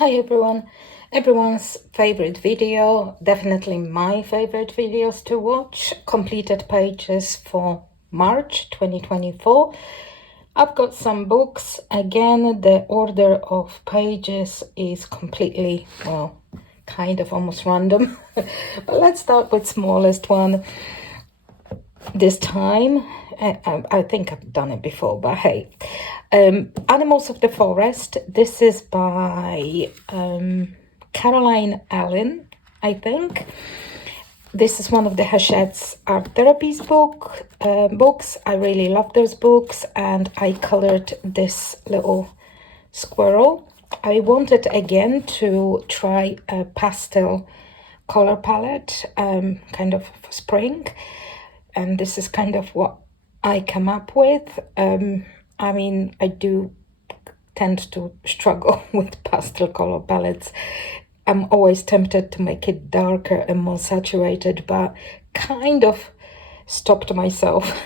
Hi everyone. Everyone's favorite video, definitely my favorite videos to watch, completed pages for March 2024. I've got some books. Again, the order of pages is completely, well, kind of almost random. But let's start with smallest one this time. I think I've done it before, but hey. Animals of the Forest. This is by Caroline Allen, I think. This is one of the Hachette's art therapies books. I really love those books, and I colored this little squirrel. I wanted again to try a pastel color palette, kind of for spring, and this is kind of what I come up with. I mean, I do tend to struggle with pastel color palettes. I'm always tempted to make it darker and more saturated, but kind of stopped myself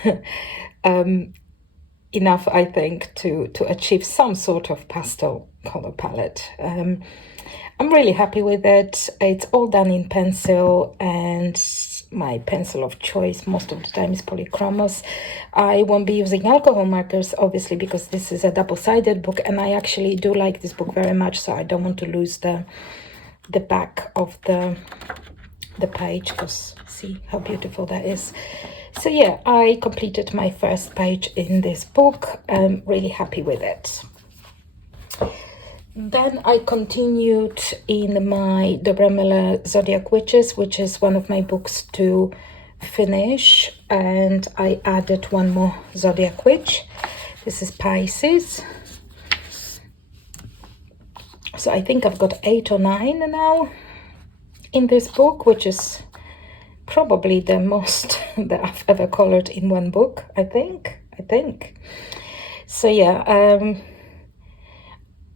enough, I think, to achieve some sort of pastel color palette. I'm really happy with it. It's all done in pencil, and my pencil of choice most of the time is Polychromos. I won't be using alcohol markers, obviously, because this is a double-sided book, and I actually do like this book very much, so I don't want to lose the back of the page, because see how beautiful that is. So yeah, I completed my first page in this book. I'm really happy with it. Then I continued in my Dobra Miller Zodiac Witches, which is one of my books to finish, and I added one more Zodiac Witch. This is Pisces. So I think I've got 8 or 9 now in this book, which is probably the most that I've ever colored in one book, I think. So yeah,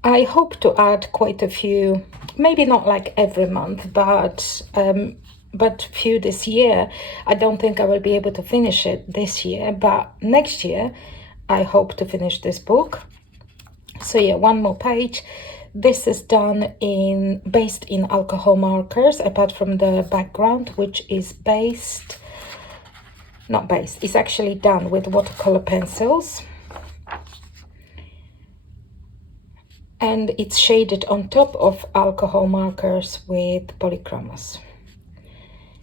I hope to add quite a few, maybe not like every month, but few this year. I don't think I will be able to finish it this year, but next year I hope to finish this book. So yeah, one more page. This is done based in alcohol markers, apart from the background, which is it's actually done with watercolor pencils. And it's shaded on top of alcohol markers with Polychromos.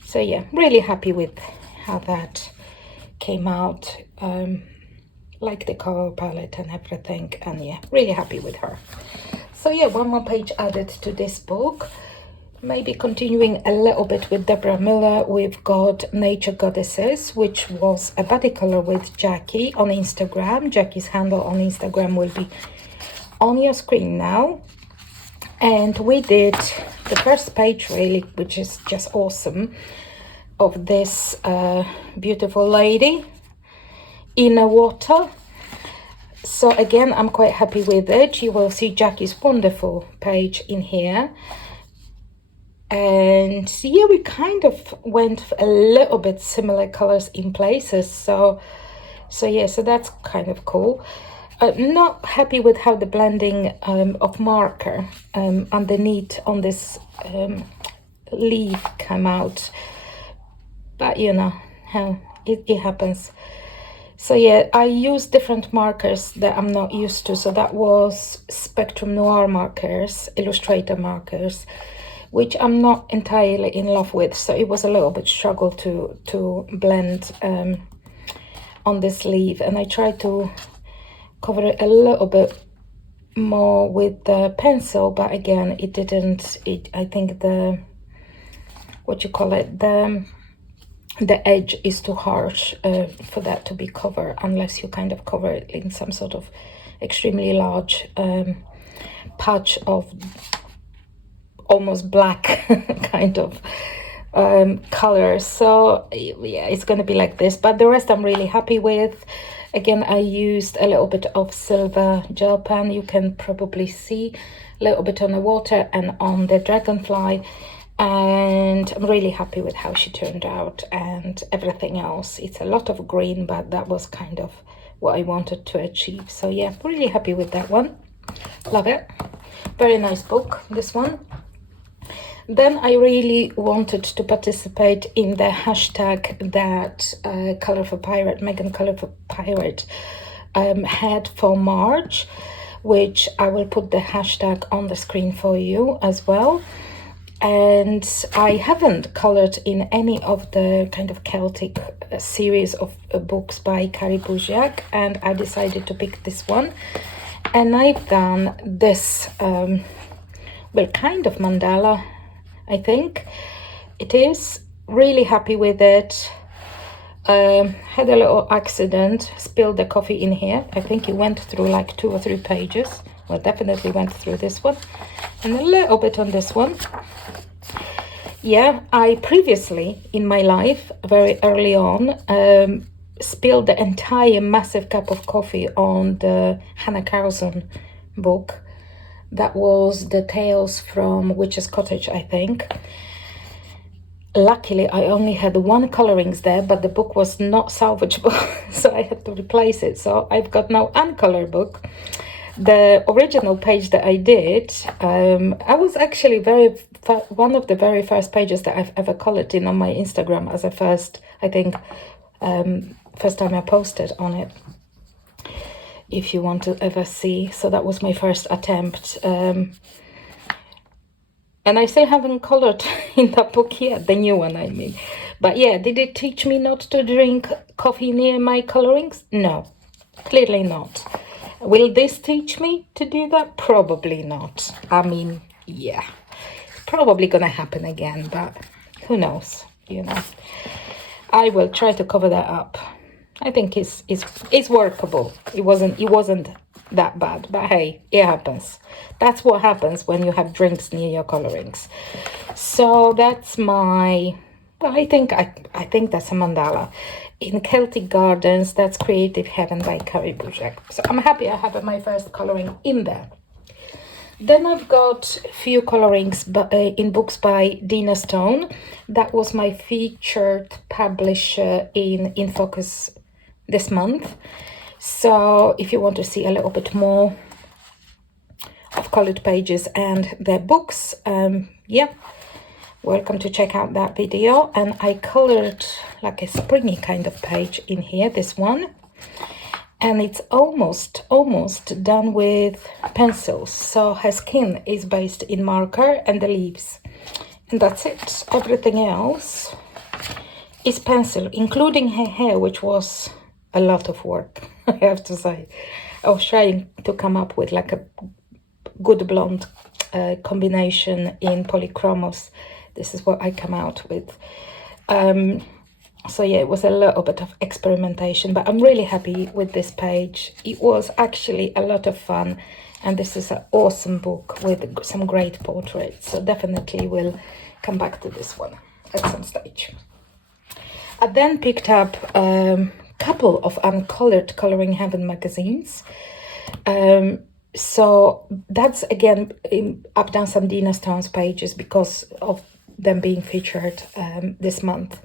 So yeah, really happy with how that came out. Like the color palette and everything, and yeah, really happy with her. So yeah, one more page added to this book. Maybe continuing a little bit with Deborah Miller, we've got Nature Goddesses, which was a body color with Jackie on Instagram. Jackie's handle on Instagram will be on your screen now. And we did the first page, really, which is just awesome, of this beautiful lady in the water. So again, I'm quite happy with it. You will see Jackie's wonderful page in here. And yeah, we kind of went a little bit similar colors in places. So yeah, so that's kind of cool. Not happy with how the blending of marker underneath on this leaf came out. But you know how it happens. So yeah, I use different markers that I'm not used to. So that was Spectrum Noir markers, Illustrator markers, which I'm not entirely in love with. So it was a little bit struggle to blend on this leaf. And I tried to cover it a little bit more with the pencil, but again, it didn't. I think the edge is too harsh for that to be covered, unless you kind of cover it in some sort of extremely large patch of almost black kind of color. So yeah, it's going to be like this, but the rest I'm really happy with. Again, I used a little bit of silver gel pen. You can probably see a little bit on the water and on the dragonfly. And I'm really happy with how she turned out and everything else. It's a lot of green, but that was kind of what I wanted to achieve. So yeah, really happy with that one. Love it. Very nice book, this one. Then I really wanted to participate in the hashtag that Colourful Pirate, Megan Colourful Pirate, had for March, which I will put the hashtag on the screen for you as well. And I haven't coloured in any of the kind of Celtic series of books by Carrie Buziak, and I decided to pick this one. And I've done this, well, kind of mandala, I think it is. Really happy with it. Had a little accident, spilled the coffee in here. I think it went through like 2 or 3 pages. Well, definitely went through this one and a little bit on this one. Yeah, I previously in my life, very early on, spilled the entire massive cup of coffee on the Hannah Carlson book. That was the Tales from Witch's Cottage, I think. Luckily, I only had 1 colorings there, but the book was not salvageable, so I had to replace it. So I've got now uncolored book. The original page that I did, I was actually one of the very first pages that I've ever colored in on my Instagram as a first, I think, first time I posted on it, if you want to ever see. So that was my first attempt. And I still haven't colored in that book yet, the new one, I mean. But yeah, did it teach me not to drink coffee near my colorings? No, clearly not. Will this teach me to do that? Probably not. I mean, yeah, probably gonna happen again, but who knows, you know. I will try to cover that up. I think it's workable. It wasn't that bad, but hey, it happens. That's what happens when you have drinks near your colorings. So that's my, well, I think that's a mandala. In Celtic Gardens, that's Creative Heaven by Carrie Buziak. So I'm happy I have my first coloring in there. Then I've got a few colorings in books by Dena Stone. That was my featured publisher in Focus this month. So if you want to see a little bit more of colored pages and their books, yeah, welcome to check out that video. And I colored like a springy kind of page in here, this one. And it's almost done with pencils. So her skin is based in marker and the leaves. And that's it. Everything else is pencil, including her hair, which was a lot of work, I have to say. I was trying to come up with like a good blonde combination in polychromos. This is what I come out with. So yeah, it was a little bit of experimentation, but I'm really happy with this page. It was actually a lot of fun, and this is an awesome book with some great portraits. So definitely we'll come back to this one at some stage. I then picked up a couple of uncolored Coloring Heaven magazines. So that's, again, I've done some Dena Stone's pages because of them being featured this month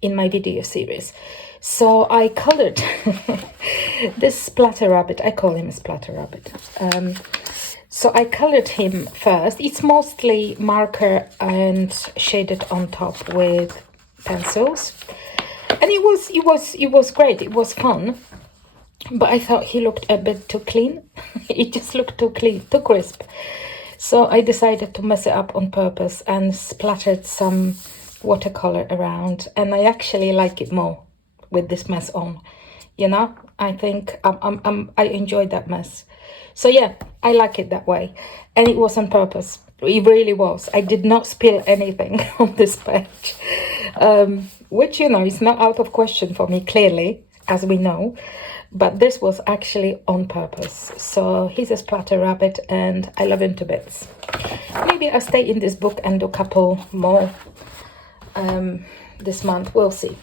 in my video series. So I colored this Splatter Rabbit. I call him a Splatter Rabbit. So I colored him first. It's mostly marker and shaded on top with pencils. And it was great. It was fun. But I thought he looked a bit too clean. It just looked too clean, too crisp. So I decided to mess it up on purpose and splattered some watercolor around. And I actually like it more with this mess on. You know, I think I enjoyed that mess. So yeah, I like it that way. And it was on purpose. It really was. I did not spill anything on this page. Which, you know, is not out of question for me, clearly, as we know. But this was actually on purpose. So he's a Splatter Rabbit and I love him to bits. Maybe I'll stay in this book and do a couple more this month. We'll see.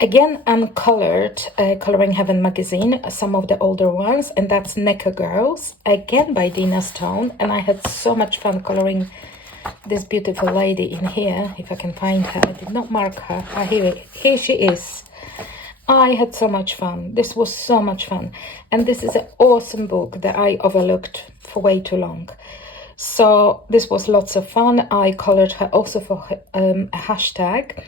Again, uncolored Coloring Heaven magazine, some of the older ones, and that's Necker Girls, again by Dena Stone. And I had so much fun coloring this beautiful lady in here, if I can find her. I did not mark her. Here she is. I had so much fun. This was so much fun. And this is an awesome book that I overlooked for way too long. So this was lots of fun. I colored her also for her, a hashtag.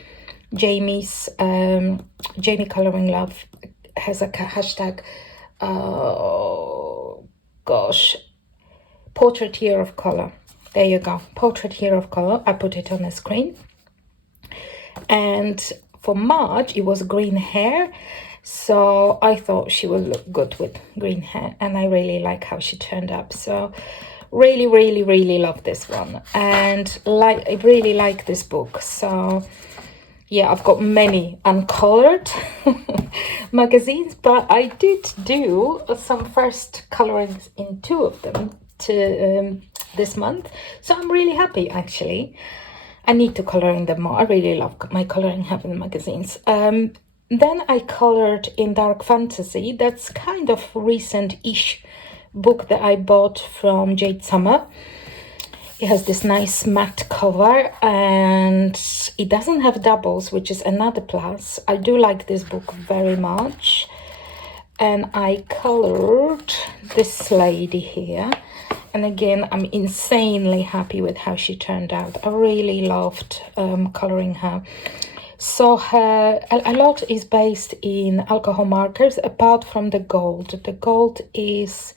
Jamie's Jamie Coloring Love has a hashtag. Gosh, Portrait Here of Color. There you go, Portrait Here of Color. I put it on the screen. And for March, it was green hair. So I thought she would look good with green hair. And I really like how she turned up. So really, really, really love this one. And I really like this book. So yeah, I've got many uncolored magazines, but I did do some first colorings in 2 of them to this month. So I'm really happy, actually. I need to color in them more. I really love my coloring having magazines. Then I colored in Dark Fantasy. That's kind of recent-ish book that I bought from Jade Summer. It has this nice matte cover and it doesn't have doubles, which is another plus. I do like this book very much. And I colored this lady here. And again, I'm insanely happy with how she turned out. I really loved coloring her. So a lot is based in alcohol markers, apart from the gold. The gold is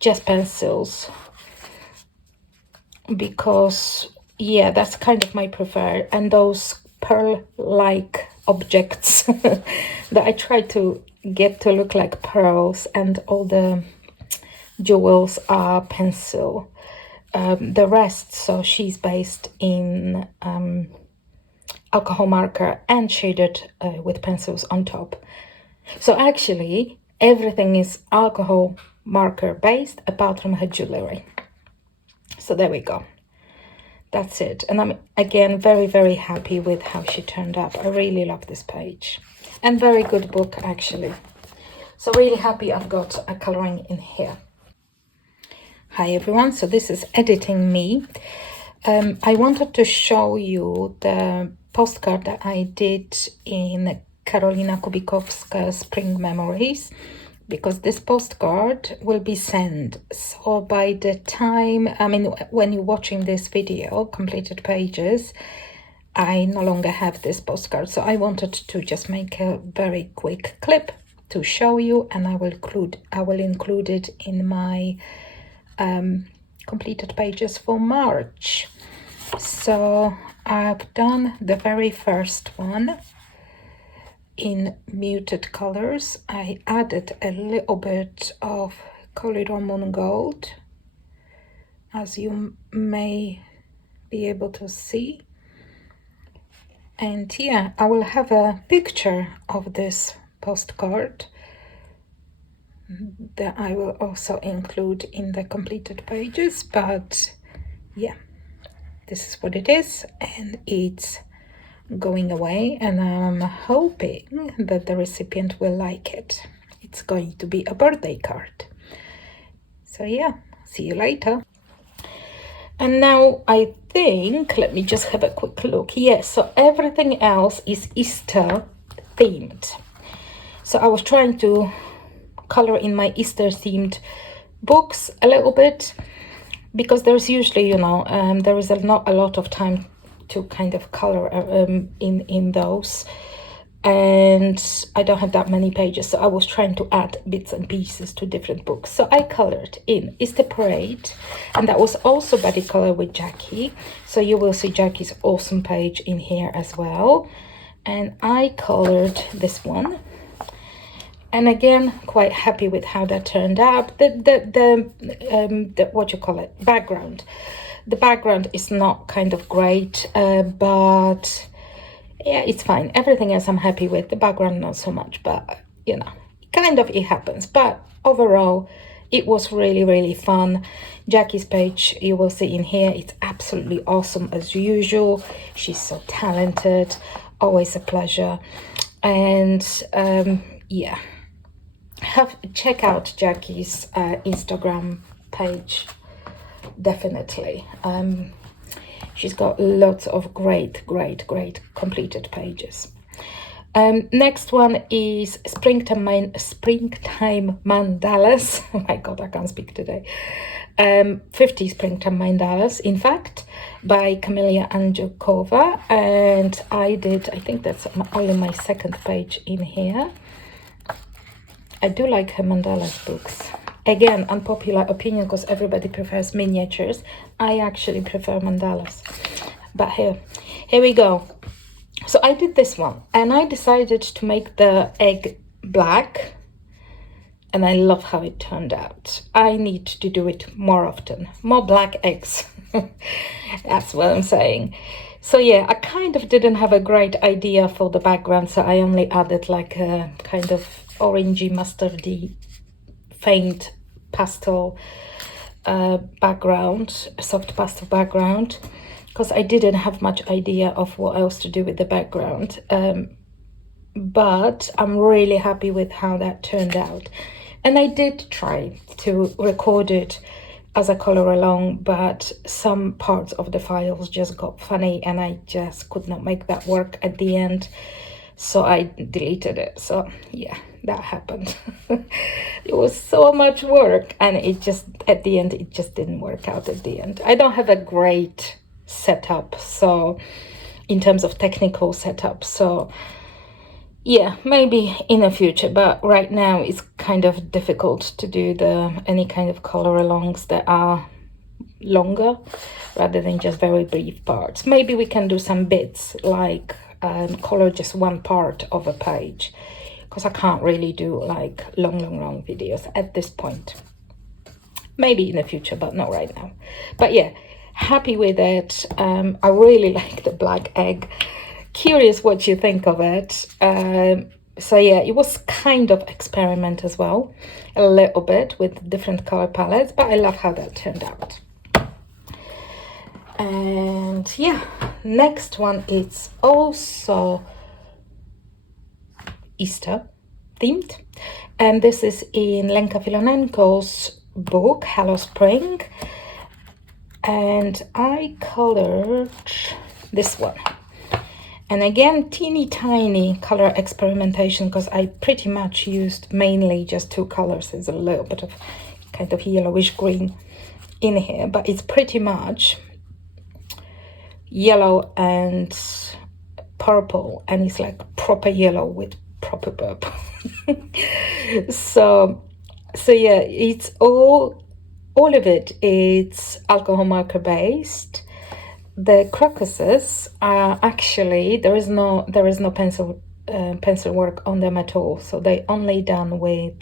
just pencils. Because, yeah, that's kind of my preferred. And those pearl-like objects that I try to get to look like pearls, and all the jewels are pencil. The rest, so she's based in alcohol marker and shaded with pencils on top. So actually everything is alcohol marker based apart from her jewelry. So there we go. That's it. And I'm again very, very happy with how she turned up. I really love this page. And very good book, actually. So really happy I've got a coloring in here. Hi everyone, so this is editing me. I wanted to show you the postcard that I did in Karolina Kubikowska's Spring Memories, because this postcard will be sent. So by the time, when you're watching this video, completed pages, I no longer have this postcard. So I wanted to just make a very quick clip to show you, and I will include it in my completed pages for March. So I've done the very first one in muted colors. I added a little bit of Moon Gold, as you may be able to see. And yeah, I will have a picture of this postcard that I will also include in the completed pages. But yeah, this is what it is, and it's going away, and I'm hoping that the recipient will like it. It's going to be a birthday card. So yeah, see you later. And now I think, let me just have a quick look. Yes, so everything else is Easter themed. So I was trying to color in my Easter themed books a little bit, because there's usually, there is not a lot of time to kind of color in those, and I don't have that many pages, so I was trying to add bits and pieces to different books. So I colored in Easter Parade, and that was also body color with Jackie, so you will see Jackie's awesome page in here as well. And I colored this one, and again, quite happy with how that turned out. The what you call it, background. The background is not kind of great, but yeah, it's fine. Everything else I'm happy with. The background not so much, but it happens. But overall, it was really, really fun. Jackie's page, you will see in here, it's absolutely awesome as usual. She's so talented, always a pleasure. And yeah, check out Jackie's Instagram page. Definitely. She's got lots of great completed pages. Next one is springtime mandalas. Oh my god, I can't speak today. 50 springtime mandalas, in fact, by Camelia Anjukova, and I think that's only my second page in here. I do like her mandalas books. Again, unpopular opinion because everybody prefers miniatures. I actually prefer mandalas. But here we go. So I did this one, and I decided to make the egg black, and I love how it turned out. I need to do it more often. More black eggs. That's what I'm saying. So yeah, I kind of didn't have a great idea for the background, so I only added like a kind of orangey, mustardy, faint pastel background, soft pastel background, because I didn't have much idea of what else to do with the background. But I'm really happy with how that turned out. And I did try to record it as a color along, but some parts of the files just got funny and I just could not make that work at the end. So I deleted it. So yeah, that happened. It was so much work, and it just, at the end, it just didn't work out at the end. I don't have a great setup, so in terms of technical setup, so yeah, maybe in the future, but right now it's kind of difficult to do any kind of color alongs that are longer rather than just very brief parts. Maybe we can do some bits like color just one part of a page, because I can't really do like long videos at this point. Maybe in the future, but not right now. But yeah, happy with it. I really like the black egg. Curious what you think of it. So yeah, it was kind of experiment as well, a little bit with different color palettes, but I love how that turned out. And yeah, next one is also Easter themed, and this is in Lenka Filonenko's book Hello Spring, and I colored this one. And again, teeny tiny color experimentation, because I pretty much used mainly just two colors. There's a little bit of kind of yellowish green in here, but it's pretty much yellow and purple, and it's like proper yellow with proper purple. so yeah, it's all of it, it's alcohol marker based. The crocuses are actually, there is no pencil work on them at all, so they only done with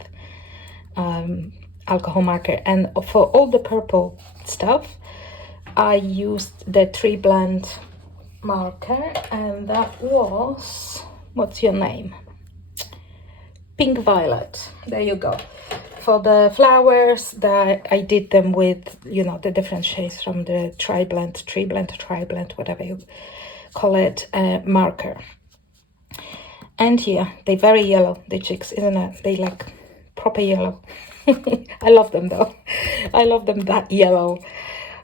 alcohol marker. And for all the purple stuff, I used the tree blend marker, and that was, what's your name? Pink Violet. There you go. For the flowers, that I did them with, you know, the different shades from the tree blend, whatever you call it, marker. And here, they're very yellow, the chicks, isn't it? They like proper yellow. I love them though. I love them that yellow.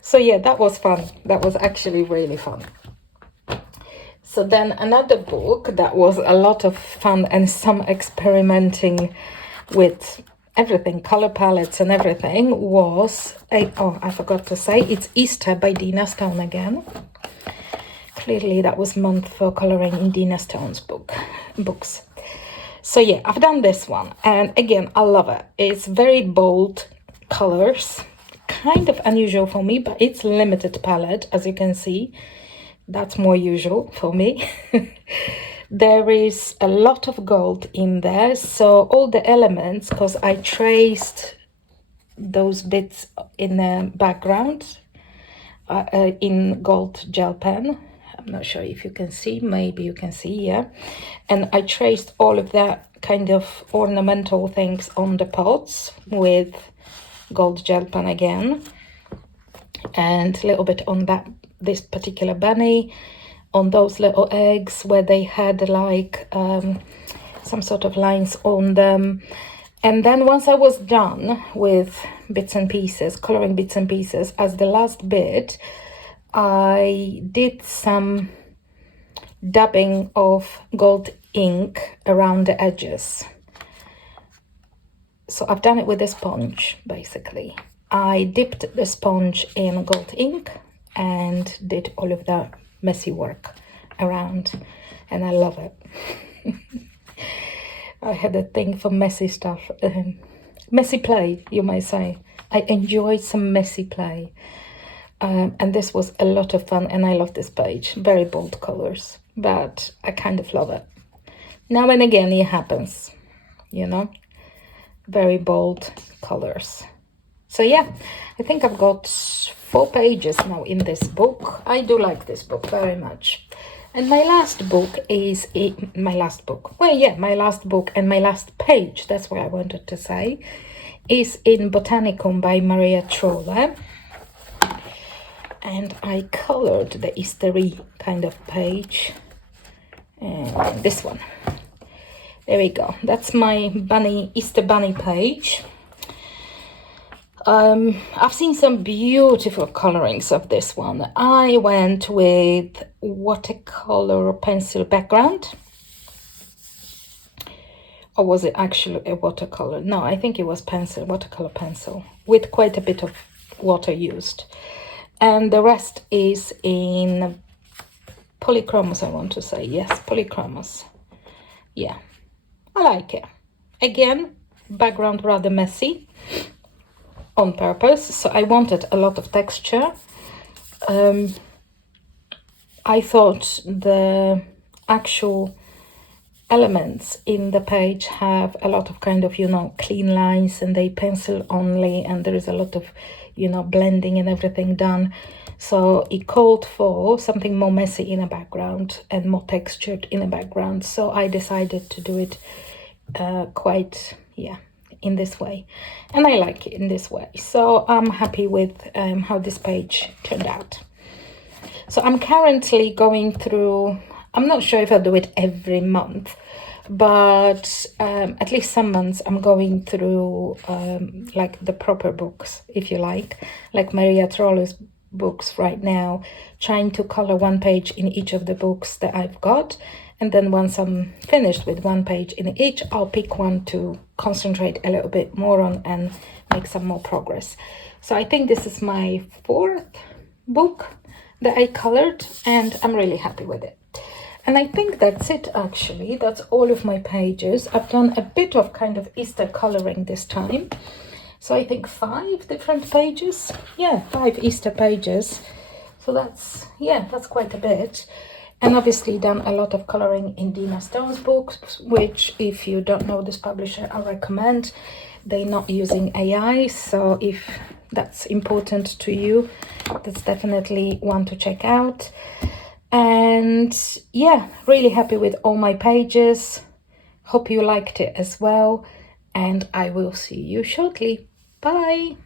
So yeah, that was fun. That was actually really fun. So then another book that was a lot of fun and some experimenting with everything, color palettes and everything, was I forgot to say, it's Easter by Dena Stone again. Clearly that was month for coloring in Dena Stone's books. So yeah, I've done this one, and again, I love it. It's very bold colors, kind of unusual for me, but it's limited palette, as you can see. That's more usual for me. There is a lot of gold in there, so all the elements, because I traced those bits in the background in gold gel pen. I'm not sure if you can see, maybe you can see, yeah. And I traced all of that kind of ornamental things on the pots with gold gel pen again, and a little bit on this particular bunny, on those little eggs where they had like some sort of lines on them. And then once I was done with bits and pieces, coloring bits and pieces, as the last bit, I did some dabbing of gold ink around the edges. So I've done it with a sponge, basically. I dipped the sponge in gold ink and did all of that messy work around, and I love it. I had a thing for messy stuff, messy play, you might say. I enjoyed some messy play, and this was a lot of fun, and I love this page. Very bold colors, but I kind of love it. Now and again it happens, you know, very bold colors. So yeah, I think I've got 4 pages now in this book. I do like this book very much. And my last book is my last book and my last page, that's what I wanted to say, is in Botanicum by Maria Trolle. And I colored the Eastery kind of page. And this one. There we go. That's my Easter bunny page. I've seen some beautiful colorings of this one. I went with watercolor pencil background. Or was it actually a watercolor? No, I think it was watercolor pencil, with quite a bit of water used. And the rest is in polychromos, I want to say. Yes, polychromos. Yeah, I like it. Again, background rather messy. On purpose, so I wanted a lot of texture. I thought the actual elements in the page have a lot of kind of, you know, clean lines, and they pencil only, and there is a lot of, you know, blending and everything done. So it called for something more messy in the background and more textured in the background. So I decided to do it in this way, and I like it in this way. So I'm happy with how this page turned out. So I'm currently going through, I'm not sure if I do it every month, but at least some months I'm going through like the proper books, if you like Maria Trolle's books right now, trying to color 1 page in each of the books that I've got. And then once I'm finished with 1 page in each, I'll pick one to concentrate a little bit more on and make some more progress. So I think this is my 4th book that I colored, and I'm really happy with it. And I think that's it, actually. That's all of my pages. I've done a bit of kind of Easter coloring this time. So I think 5 different pages. Yeah, 5 Easter pages. So that's quite a bit. And obviously done a lot of coloring in Dena Stone's books, which, if you don't know this publisher, I recommend. They're not using AI, so if that's important to you, that's definitely one to check out. And yeah, really happy with all my pages. Hope you liked it as well, and I will see you shortly. Bye!